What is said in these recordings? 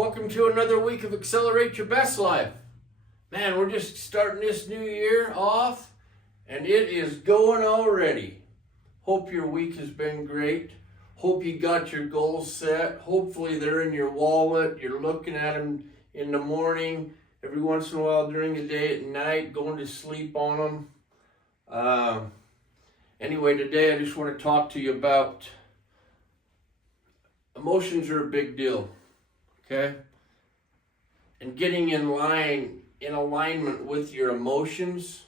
welcome to another week of Accelerate Your Best Life. Man, we're just starting this new year off, and it is going already. Hope your week has been great. Hope you got your goals set. Hopefully they're in your wallet. You're looking at them in the morning, every once in a while during the day, at night, going to sleep on them. Anyway, today I just want to talk to you about emotions are a big deal, okay? And getting in alignment with your emotions,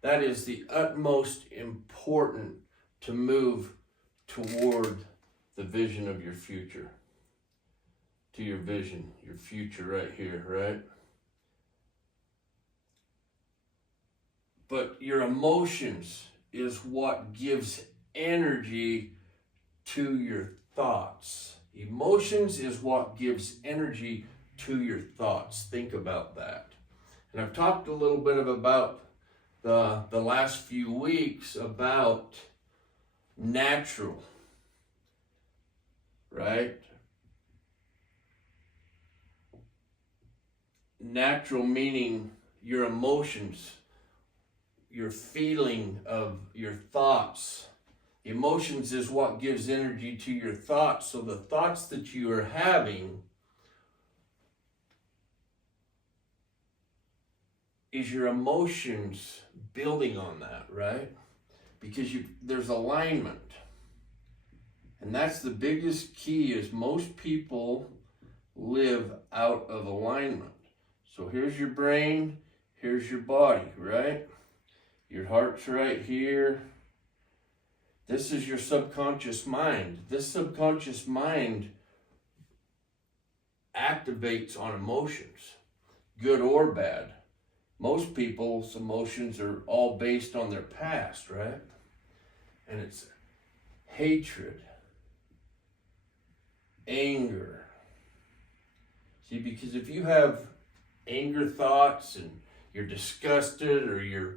that is the utmost important to move toward the vision of your future. To your vision, your future right here, right? But your emotions is what gives energy to your thoughts. Emotions is what gives energy to your thoughts. Think about that. And I've talked a little bit about the last few weeks about natural, right? Natural meaning your emotions, your feeling of your thoughts. Emotions is what gives energy to your thoughts. So the thoughts that you are having is your emotions building on that, right? Because there's alignment. And that's the biggest key, is most people live out of alignment. So here's your brain, here's your body, right? Your heart's right here. This is your subconscious mind. This subconscious mind activates on emotions, good or bad. Most people's emotions are all based on their past, right? And it's hatred, anger. See, because if you have anger thoughts and you're disgusted or you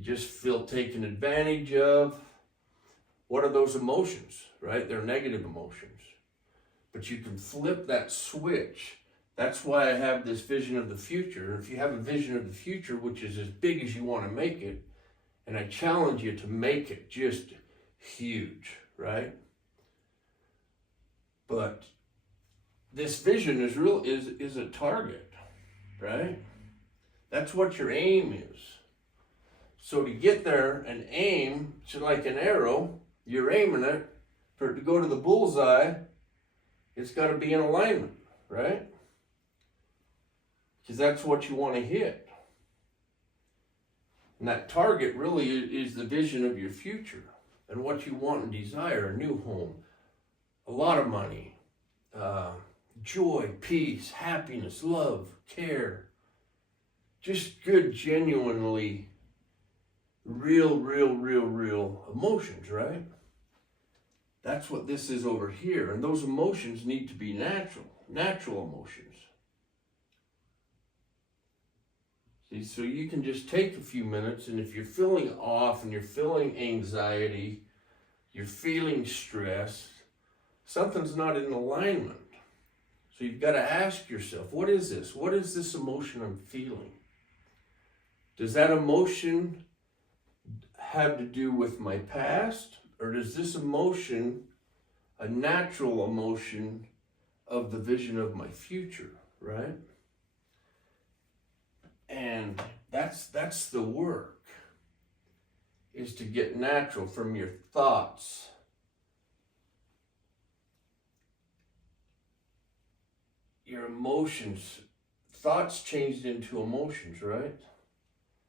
just feel taken advantage of, what are those emotions, right? They're negative emotions. But you can flip that switch. That's why I have this vision of the future. If you have a vision of the future, which is as big as you want to make it, and I challenge you to make it just huge, right? But this vision is a target, right? That's what your aim is. So to get there, an aim, so like an arrow, you're aiming it, for it to go to the bullseye, it's got to be in alignment, right? Because that's what you want to hit. And that target really is the vision of your future and what you want and desire: a new home, a lot of money, joy, peace, happiness, love, care. Just good, genuinely real emotions, right? That's what this is over here. And those emotions need to be natural emotions. See, so you can just take a few minutes, and if you're feeling off and you're feeling anxiety, you're feeling stress, something's not in alignment. So you've got to ask yourself, what is this? What is this emotion I'm feeling? Does that emotion have to do with my past, or does this emotion, a natural emotion of the vision of my future, right? And that's the work, is to get natural from your thoughts. Your emotions, thoughts changed into emotions, right?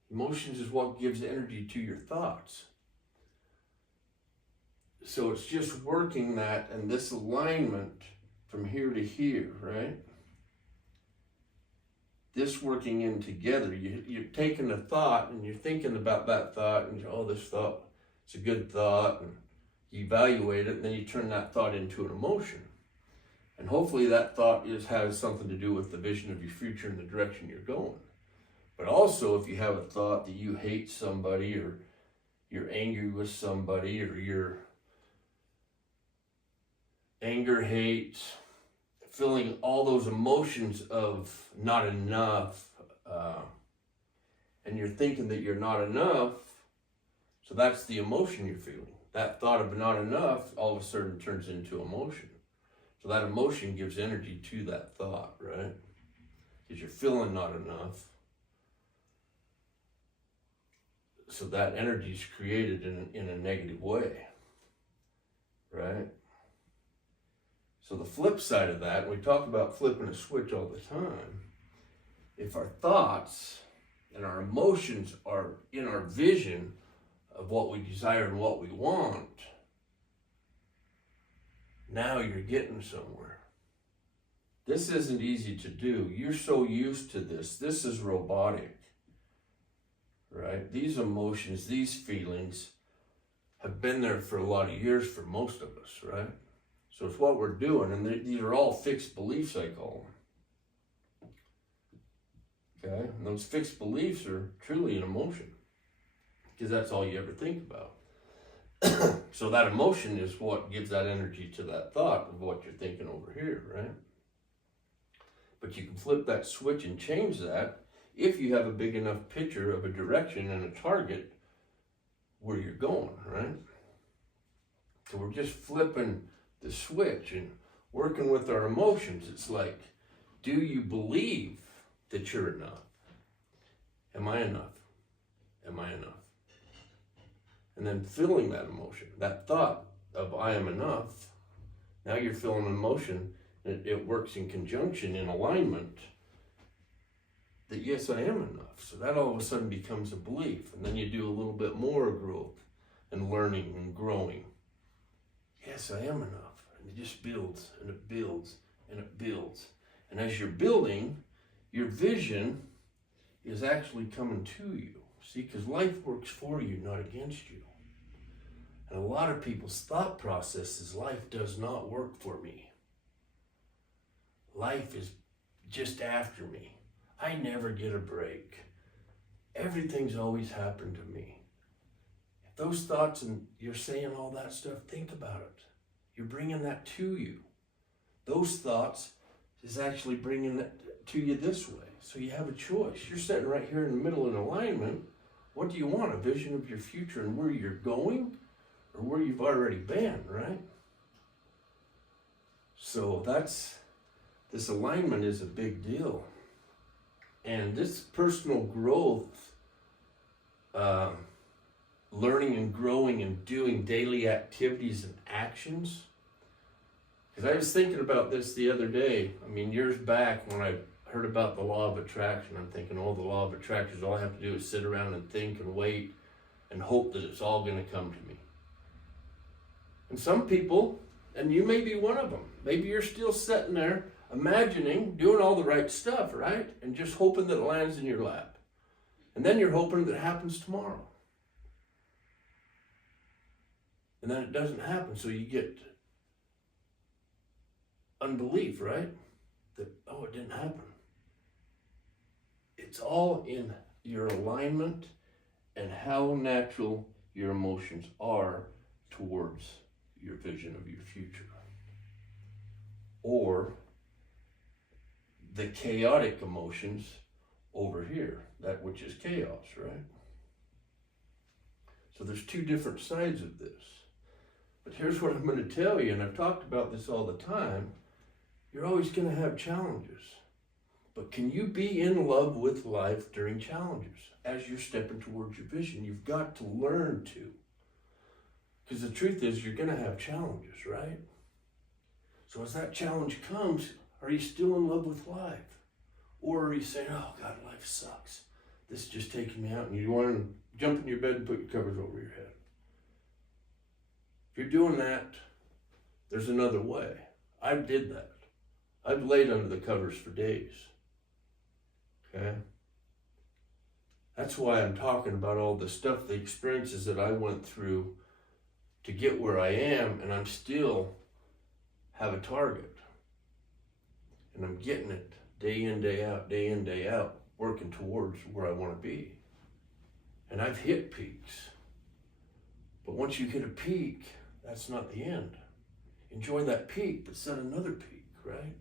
Emotions is what gives energy to your thoughts. So it's just working that and this alignment from here to here, right? This working in together. You're taking a thought and you're thinking about that thought, and this thought, it's a good thought, and you evaluate it, and then you turn that thought into an emotion. And hopefully that thought has something to do with the vision of your future and the direction you're going. But also, if you have a thought that you hate somebody, or you're angry with somebody, or you're anger, hate, feeling all those emotions of not enough, and you're thinking that you're not enough, so that's the emotion you're feeling. That thought of not enough all of a sudden turns into emotion. So that emotion gives energy to that thought, right? Because you're feeling not enough. So that energy is created in a negative way, right? So the flip side of that, we talk about flipping a switch all the time. If our thoughts and our emotions are in our vision of what we desire and what we want, now you're getting somewhere. This isn't easy to do. You're so used to this. This is robotic, right? These emotions, these feelings have been there for a lot of years for most of us, right? So it's what we're doing, and these are all fixed beliefs, I call them. Okay? And those fixed beliefs are truly an emotion, because that's all you ever think about. So that emotion is what gives that energy to that thought of what you're thinking over here, right? But you can flip that switch and change that if you have a big enough picture of a direction and a target where you're going, right? So we're just flipping the switch and working with our emotions. It's like, do you believe that you're enough? Am I enough? Am I enough? And then feeling that emotion, that thought of I am enough. Now you're feeling emotion, and it works in conjunction, in alignment, that yes, I am enough. So that all of a sudden becomes a belief. And then you do a little bit more growth and learning and growing. Yes, I am enough. And it just builds and it builds and it builds. And as you're building, your vision is actually coming to you. See, because life works for you, not against you. And a lot of people's thought process is life does not work for me. Life is just after me. I never get a break. Everything's always happened to me. If those thoughts and you're saying all that stuff, think about it. You're bringing that to you. Those thoughts is actually bringing that to you this way. So you have a choice. You're sitting right here in the middle in alignment. What do you want? A vision of your future and where you're going, or where you've already been, right? So this alignment is a big deal. And this personal growth, learning and growing and doing daily activities and actions. Because I was thinking about this the other day. I mean, years back when I heard about the law of attraction, I'm thinking, oh, the law of attraction, all I have to do is sit around and think and wait and hope that it's all going to come to me. And some people, and you may be one of them, maybe you're still sitting there imagining, doing all the right stuff, right? And just hoping that it lands in your lap. And then you're hoping that it happens tomorrow. And then it doesn't happen, so you get unbelief, right? That, oh, it didn't happen. It's all in your alignment and how natural your emotions are towards your vision of your future. Or the chaotic emotions over here, that which is chaos, right? So there's two different sides of this. But here's what I'm going to tell you, and I've talked about this all the time. You're always going to have challenges. But can you be in love with life during challenges? As you're stepping towards your vision, you've got to learn to. Because the truth is, you're going to have challenges, right? So as that challenge comes, are you still in love with life? Or are you saying, oh God, life sucks. This is just taking me out, and you want to jump in your bed and put your covers over your head. If you're doing that, there's another way. I did that. I've laid under the covers for days. Okay? That's why I'm talking about all the stuff, the experiences that I went through to get where I am, and I'm still have a target. And I'm getting it day in, day out, working towards where I want to be. And I've hit peaks. But once you hit a peak, that's not the end. Enjoy that peak, but set another peak, right?